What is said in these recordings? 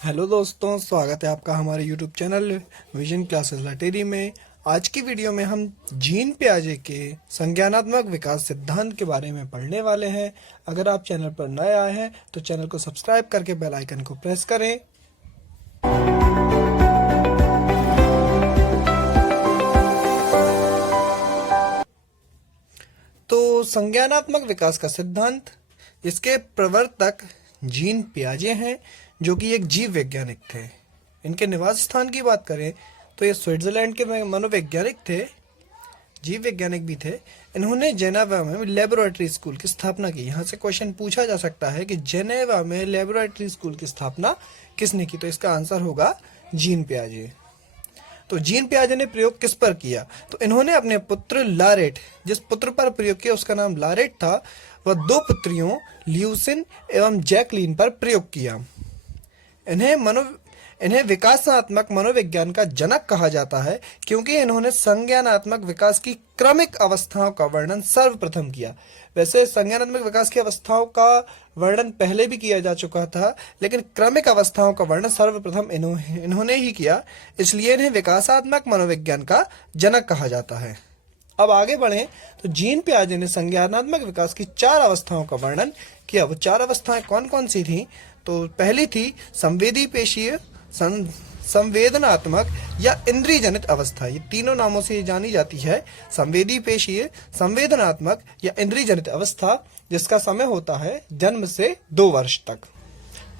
Hello दोस्तों, स्वागत है आपका हमारे YouTube चैनल विजन क्लासेस लाटेरी में। आज की वीडियो में हम जीन पियाजे के संज्ञानात्मक विकास सिद्धांत के बारे में पढ़ने वाले हैं। अगर आप चैनल पर नए आए हैं तो चैनल को सब्सक्राइब करके बेल आइकन को प्रेस करें। तो संज्ञानात्मक विकास का सिद्धांत, इसके प्रवर्तक जीन पियाजे हैं, जो कि एक जीव वैज्ञानिक थे। इनके निवास स्थान की बात करें तो ये स्विट्जरलैंड के मनोवैज्ञानिक थे, जीव वैज्ञानिक भी थे। इन्होंने जेनेवा में लेबोरेटरी स्कूल की स्थापना की। यहाँ से क्वेश्चन पूछा जा सकता है कि जेनेवा में लेबोरेटरी स्कूल की स्थापना किसने की, तो इसका आंसर होगा जीन पियाजे। तो जीन पियाजे ने प्रयोग किस पर किया, तो इन्होंने अपने पुत्र लारेट, जिस पुत्र पर प्रयोग किया उसका नाम लारेट था, वह दो पुत्रियों ल्यूसिन एवं जैकलीन पर प्रयोग किया। इन्हें विकासात्मक मनोविज्ञान का जनक कहा जाता है, क्योंकि इन्होंने संज्ञानात्मक विकास की क्रमिक अवस्थाओं का वर्णन सर्वप्रथम किया। वैसे संज्ञानात्मक विकास की अवस्थाओं का वर्णन पहले भी किया जा चुका था, लेकिन क्रमिक अवस्थाओं का वर्णन सर्वप्रथम इन्होंने ही किया, इसलिए इन्हें विकासात्मक मनोविज्ञान का जनक कहा जाता है। अब आगे बढ़ें तो जीन पियाजे ने संज्ञानात्मक विकास की 4 अवस्थाओं का वर्णन किया। वो 4 अवस्थाएं कौन कौन सी थी, तो पहली थी संवेदी पेशीय, संवेदनात्मक या इंद्रिय जनित अवस्था। ये तीनों नामों से जानी जाती है, संवेदी पेशीय, संवेदनात्मक या इंद्रिय जनित अवस्था, जिसका समय होता है जन्म से 2 वर्ष तक।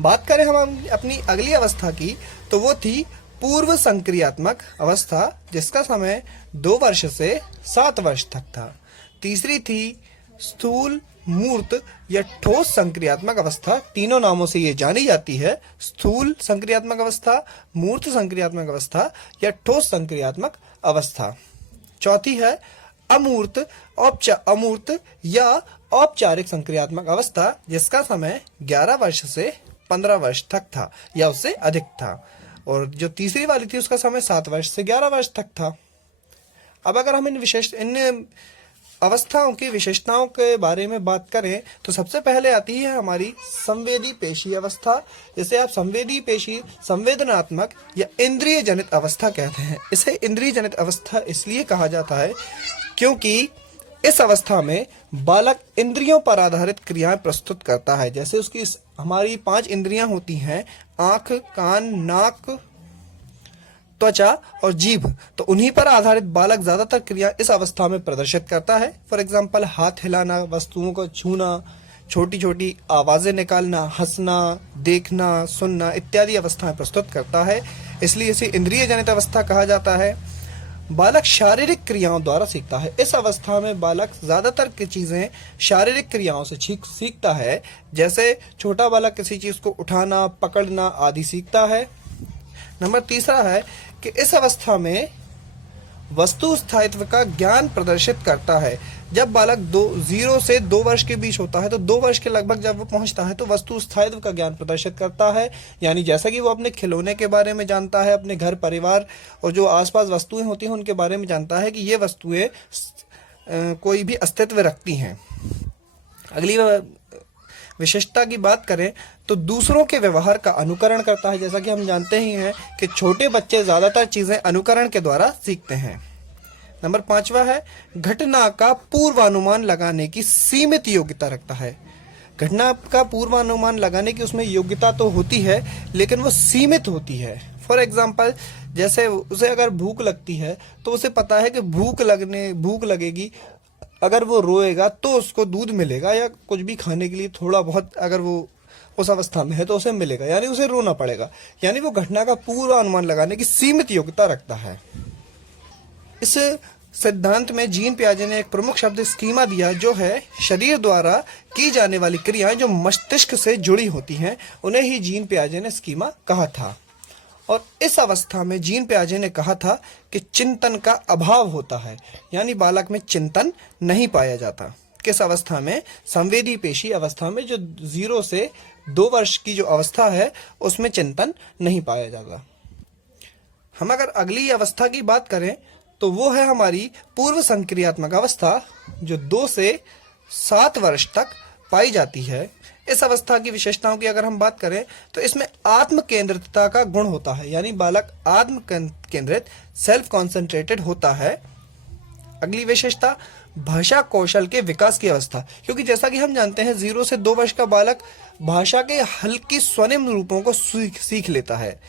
बात करें हम अपनी अगली अवस्था की, तो वो थी पूर्व संक्रियात्मक अवस्था, जिसका समय 2 वर्ष से 7 वर्ष तक था। तीसरी थी स्थूल, मूर्त या ठोस संक्रियात्मक अवस्था। तीनों नामों से ये जानी जाती है, स्थूल संक्रियात्मक अवस्था, मूर्त संक्रियात्मक अवस्था या ठोस संक्रियात्मक अवस्था। चौथी है अमूर्त, अमूर्त या औपचारिक संक्रियात्मक अवस्था, जिसका समय 11 वर्ष से 15 वर्ष तक था या उससे अधिक था। और जो तीसरी वाली थी उसका समय 7 वर्ष से 11 वर्ष तक था। अब अगर हम इन अवस्थाओं की विशेषताओं के बारे में बात करें तो सबसे पहले आती है हमारी संवेदी पेशी अवस्था, जिसे आप संवेदी पेशी, संवेदनात्मक या इंद्रिय जनित अवस्था कहते हैं। इसे इंद्रिय जनित अवस्था इसलिए कहा जाता है क्योंकि इस अवस्था में बालक इंद्रियों पर आधारित क्रियाएं प्रस्तुत करता है। जैसे उसकी हमारी 5 इंद्रियां होती हैं, आंख, कान, नाक, त्वचा और जीभ, तो उन्हीं पर आधारित बालक ज्यादातर क्रिया इस अवस्था में प्रदर्शित करता है। फॉर एग्जाम्पल हाथ हिलाना, वस्तुओं को छूना, छोटी छोटी आवाजें निकालना, हंसना, देखना, सुनना इत्यादि अवस्थाएं प्रस्तुत करता है, इसलिए इसे इंद्रिय जनित अवस्था कहा जाता है। बालक शारीरिक क्रियाओं द्वारा सीखता है। इस अवस्था में बालक ज्यादातर की चीजें शारीरिक क्रियाओं से सीखता है, जैसे छोटा बालक किसी चीज को उठाना, पकड़ना आदि सीखता है। नंबर तीसरा है कि इस अवस्था में वस्तु स्थायित्व का ज्ञान प्रदर्शित करता है। जब बालक 0 से 2 वर्ष के बीच होता है, तो 2 वर्ष के लगभग जब वो पहुंचता है तो वस्तु स्थायित्व का ज्ञान प्रदर्शित करता है। यानी जैसा कि वो अपने खिलौने के बारे में जानता है, अपने घर परिवार और जो आसपास वस्तुएं होती हैं उनके बारे में जानता है कि ये वस्तुएं कोई भी अस्तित्व रखती हैं। अगली विशेषता की बात करें तो दूसरों के व्यवहार का अनुकरण करता है। जैसा कि हम जानते ही हैं कि छोटे बच्चे ज्यादातर चीजें अनुकरण के द्वारा सीखते हैं। नंबर 5वां है घटना का पूर्वानुमान लगाने की सीमित योग्यता रखता है। घटना का पूर्वानुमान लगाने की उसमें योग्यता तो होती है, लेकिन वो सीमित होती है। फॉर एग्जाम्पल, जैसे उसे अगर भूख लगती है तो उसे पता है कि भूख लगेगी, अगर वो रोएगा तो उसको दूध मिलेगा, या कुछ भी खाने के लिए थोड़ा बहुत अगर वो उस अवस्था में है तो उसे मिलेगा, यानी उसे रोना पड़ेगा। यानी वो घटना का पूरा अनुमान लगाने की सीमित योग्यता रखता है। इस सिद्धांत में जीन पियाजे ने एक प्रमुख शब्द स्कीमा दिया, जो है शरीर द्वारा की जाने वाली क्रियाएं जो मस्तिष्क से जुड़ी होती हैं, उन्हें ही जीन पियाजे ने स्कीमा कहा था। और इस अवस्था में जीन पियाजे ने कहा था कि चिंतन का अभाव होता है, यानी बालक में चिंतन नहीं पाया जाता। किस अवस्था में? संवेदी पेशी अवस्था में, जो 0 से 2 वर्ष की जो अवस्था है उसमें चिंतन नहीं पाया जाता। हम अगर अगली अवस्था की बात करें तो वो है हमारी पूर्व संक्रियात्मक अवस्था, जो 2 से 7 वर्ष तक पाई जाती है। इस अवस्था की विशेषताओं की अगर हम बात करें तो इसमें आत्म केंद्रितता का गुण होता है, यानी बालक आत्म केंद्रित सेल्फ कॉन्सेंट्रेटेड होता है। अगली विशेषता भाषा कौशल के विकास की अवस्था, क्योंकि जैसा कि हम जानते हैं 0 से 2 वर्ष का बालक भाषा के हल्की स्वनिम रूपों को सीख लेता है,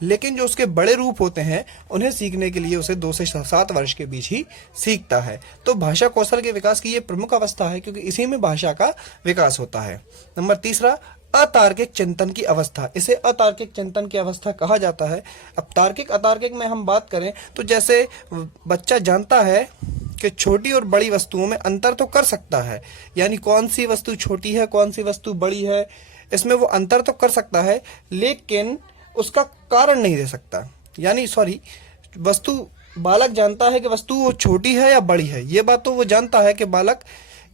लेकिन जो उसके बड़े रूप होते हैं उन्हें सीखने के लिए उसे 2 से 7 वर्ष के बीच ही सीखता है। तो भाषा कौशल के विकास की ये प्रमुख अवस्था है, क्योंकि इसी में भाषा का विकास होता है। नंबर तीसरा, अतार्किक चिंतन की अवस्था। इसे अतार्किक चिंतन की अवस्था कहा जाता है। अब तार्किक अतार्किक में हम बात करें तो जैसे बच्चा जानता है कि छोटी और बड़ी वस्तुओं में अंतर तो कर सकता है, यानी कौन सी वस्तु छोटी है कौन सी वस्तु बड़ी है, इसमें वो अंतर तो कर सकता है, लेकिन उसका कारण नहीं दे सकता। यानी वस्तु बालक जानता है कि वस्तु वो छोटी है या बड़ी है, ये बात तो वो जानता है कि बालक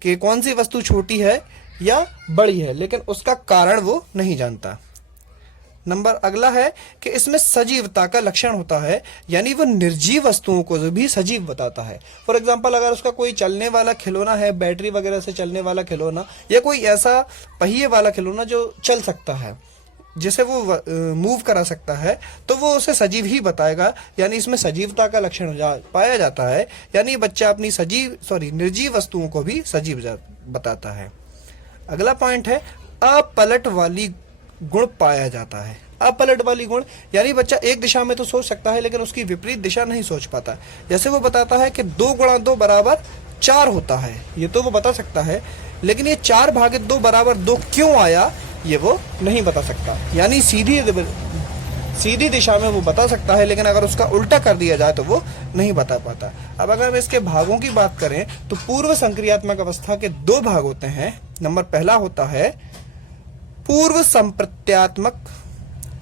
कि कौन सी वस्तु छोटी है या बड़ी है, लेकिन उसका कारण वो नहीं जानता। नंबर अगला है कि इसमें सजीवता का लक्षण होता है, यानी वो निर्जीव वस्तुओं को भी सजीव बताता है। फॉर एग्जाम्पल, अगर उसका कोई चलने वाला खिलौना है, बैटरी वगैरह से चलने वाला खिलौना, या कोई ऐसा पहिए वाला खिलौना जो चल सकता है, जिसे वो मूव करा सकता है, तो वो उसे सजीव ही बताएगा, यानी इसमें सजीवता का लक्षण पाया जाता है। यानी बच्चा अपनी निर्जीव वस्तुओं को भी सजीव बताता है। अगला पॉइंट है अपलट वाली गुण पाया जाता है। अपलट वाली गुण यानी बच्चा एक दिशा में तो सोच सकता है, लेकिन उसकी विपरीत दिशा नहीं सोच पाता। जैसे वो बताता है कि 2 गुणा 2 बराबर 4 होता है, ये तो वो बता सकता है, लेकिन ये 4 भागे 2 बराबर 2 क्यों आया ये वो नहीं बता सकता। यानी सीधी दिशा में वो बता सकता है, लेकिन अगर उसका उल्टा कर दिया जाए तो वो नहीं बता पाता। अब अगर हम इसके भागों की बात करें तो पूर्व संक्रियात्मक अवस्था के 2 भाग होते हैं। नंबर पहला होता है पूर्व संप्रत्यात्मक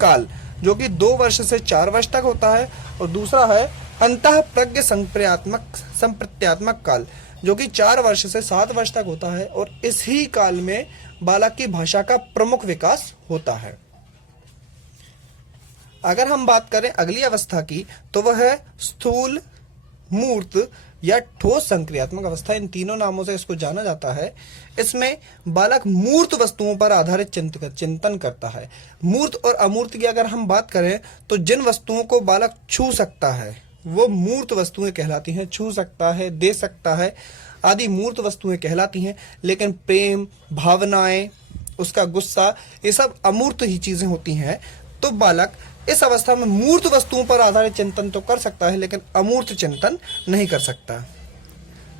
काल, जो कि 2 वर्ष से 4 वर्ष तक होता है, और दूसरा है अंतः प्रज्ञ संप्रत्यात्मक काल, जो कि 4 वर्ष से 7 वर्ष तक होता है, और इसी काल में बालक की भाषा का प्रमुख विकास होता है। अगर हम बात करें अगली अवस्था की तो वह है स्थूल, मूर्त या ठोस संक्रियात्मक अवस्था। इन तीनों नामों से इसको जाना जाता है। इसमें बालक मूर्त वस्तुओं पर आधारित चिंतन करता है। मूर्त और अमूर्त की अगर हम बात करें तो जिन वस्तुओं को बालक छू सकता है वो मूर्त वस्तुएं कहलाती हैं। छू सकता है, दे सकता है आदि मूर्त वस्तुएं कहलाती हैं, लेकिन प्रेम, भावनाएं, उसका गुस्सा, ये सब अमूर्त ही चीजें होती हैं। तो बालक इस अवस्था में मूर्त वस्तुओं पर आधारित चिंतन तो कर सकता है, लेकिन अमूर्त चिंतन नहीं कर सकता।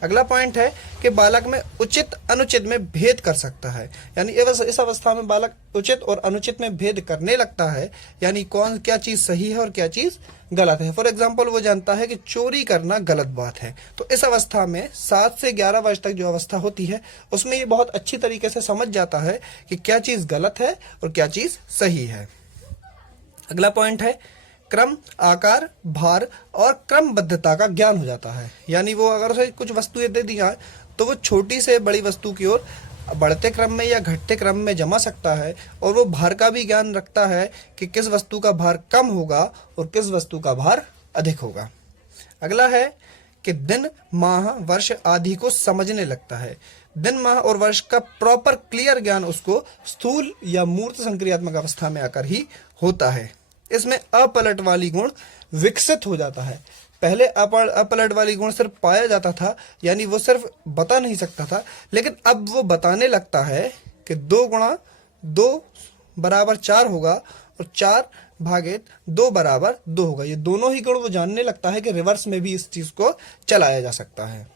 अगला पॉइंट है कि बालक में उचित अनुचित में भेद कर सकता है, यानी इस अवस्था में बालक उचित और अनुचित में भेद करने लगता है, यानी क्या चीज सही है और क्या चीज गलत है। फॉर एग्जाम्पल, वो जानता है कि चोरी करना गलत बात है। तो इस अवस्था में 7 से 11 वर्ष तक जो अवस्था होती है उसमें ये बहुत अच्छी तरीके से समझ जाता है कि क्या चीज गलत है और क्या चीज सही है। अगला पॉइंट है क्रम, आकार, भार और क्रमबद्धता का ज्ञान हो जाता है। यानी वो अगर उसे कुछ वस्तुएं दे दी जाए तो वो छोटी से बड़ी वस्तु की ओर बढ़ते क्रम में या घटते क्रम में जमा सकता है, और वो भार का भी ज्ञान रखता है कि किस वस्तु का भार कम होगा और किस वस्तु का भार अधिक होगा। अगला है कि दिन, माह, वर्ष आदि को समझने लगता है। दिन, माह और वर्ष का प्रॉपर क्लियर ज्ञान उसको स्थूल या मूर्त संक्रियात्मक अवस्था में आकर ही होता है। इसमें अपलट वाली गुण विकसित हो जाता है। पहले अपलट वाली गुण सिर्फ पाया जाता था, यानी वो सिर्फ बता नहीं सकता था, लेकिन अब वो बताने लगता है कि 2 गुणा 2 बराबर 4 होगा और 4 भागे 2 बराबर 2 होगा। ये दोनों ही गुण वो जानने लगता है कि रिवर्स में भी इस चीज को चलाया जा सकता है।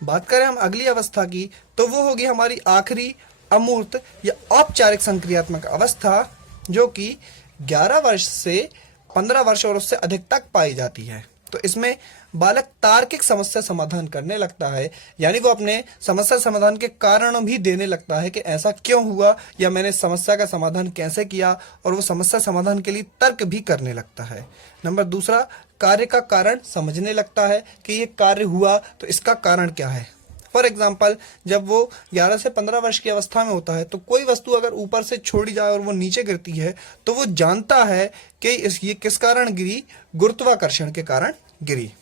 बात करें हम अगली अवस्था की तो वो होगी हमारी आखिरी अमूर्त या औपचारिक संक्रियात्मक अवस्था, जो कि 11 वर्ष से 15 वर्ष और उससे अधिक तक पाई जाती है। तो इसमें बालक तार्किक समस्या समाधान करने लगता है, यानी वो अपने समस्या समाधान के कारण भी देने लगता है कि ऐसा क्यों हुआ या मैंने समस्या का समाधान कैसे किया, और वो समस्या समाधान के लिए तर्क भी करने लगता है। नंबर दूसरा, कार्य का कारण समझने लगता है कि ये कार्य हुआ तो इसका कारण क्या है। फॉर एग्जाम्पल, जब वो 11 से 15 वर्ष की अवस्था में होता है तो कोई वस्तु अगर ऊपर से छोड़ी जाए और वो नीचे गिरती है तो वो जानता है कि ये किस कारण गिरी, गुरुत्वाकर्षण के कारण गिरी।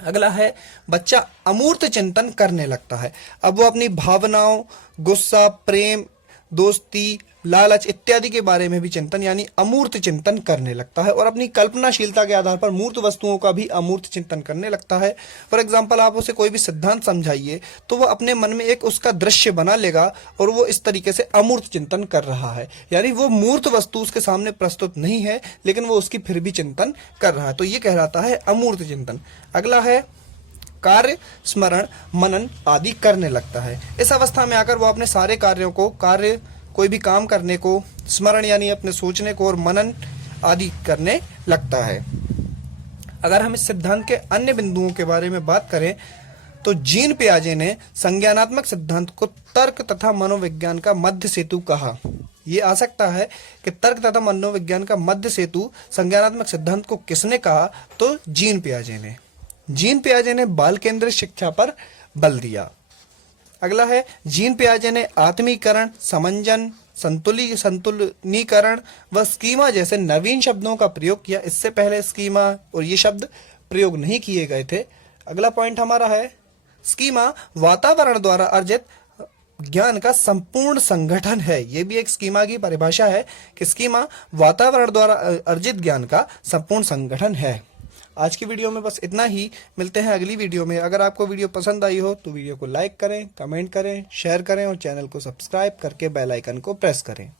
अगला है बच्चा अमूर्त चिंतन करने लगता है। अब वो अपनी भावनाओं, गुस्सा, प्रेम, दोस्ती, लालच इत्यादि के बारे में भी चिंतन यानी अमूर्त चिंतन करने लगता है और अपनी कल्पनाशीलता के आधार पर मूर्त वस्तुओं का भी अमूर्त चिंतन करने लगता है। फॉर एग्जाम्पल, आप उसे कोई भी सिद्धांत समझाइए तो वह अपने मन में एक उसका दृश्य बना लेगा और वो इस तरीके से अमूर्त चिंतन कर रहा है, यानी वो मूर्त वस्तु उसके सामने प्रस्तुत नहीं है लेकिन वो उसकी फिर भी चिंतन कर रहा है, तो ये कहलाता है अमूर्त चिंतन। अगला है कार्य, स्मरण, मनन आदि करने लगता है। इस अवस्था में आकर वो अपने सारे कार्यों को, कोई भी काम करने को, स्मरण यानी अपने सोचने को और मनन आदि करने लगता है। अगर हम इस सिद्धांत के अन्य बिंदुओं के बारे में बात करें तो जीन पियाजे ने संज्ञानात्मक सिद्धांत को तर्क तथा मनोविज्ञान का मध्य सेतु कहा। ये आ सकता है कि तर्क तथा मनोविज्ञान का मध्य सेतु संज्ञानात्मक सिद्धांत को किसने कहा, तो जीन पियाजे ने। जीन पियाजे ने बाल केंद्रित शिक्षा पर बल दिया। अगला है जीन पियाजे ने आत्मीकरण, समंजन, संतुलनीकरण व स्कीमा जैसे नवीन शब्दों का प्रयोग किया। इससे पहले स्कीमा और ये शब्द प्रयोग नहीं किए गए थे। अगला पॉइंट हमारा है स्कीमा वातावरण द्वारा अर्जित ज्ञान का संपूर्ण संगठन है। ये भी एक स्कीमा की परिभाषा है कि स्कीमा वातावरण द्वारा अर्जित ज्ञान का संपूर्ण संगठन है। आज की वीडियो में बस इतना ही। मिलते हैं अगली वीडियो में। अगर आपको वीडियो पसंद आई हो तो वीडियो को लाइक करें, कमेंट करें, शेयर करें और चैनल को सब्सक्राइब करके बेल आइकन को प्रेस करें।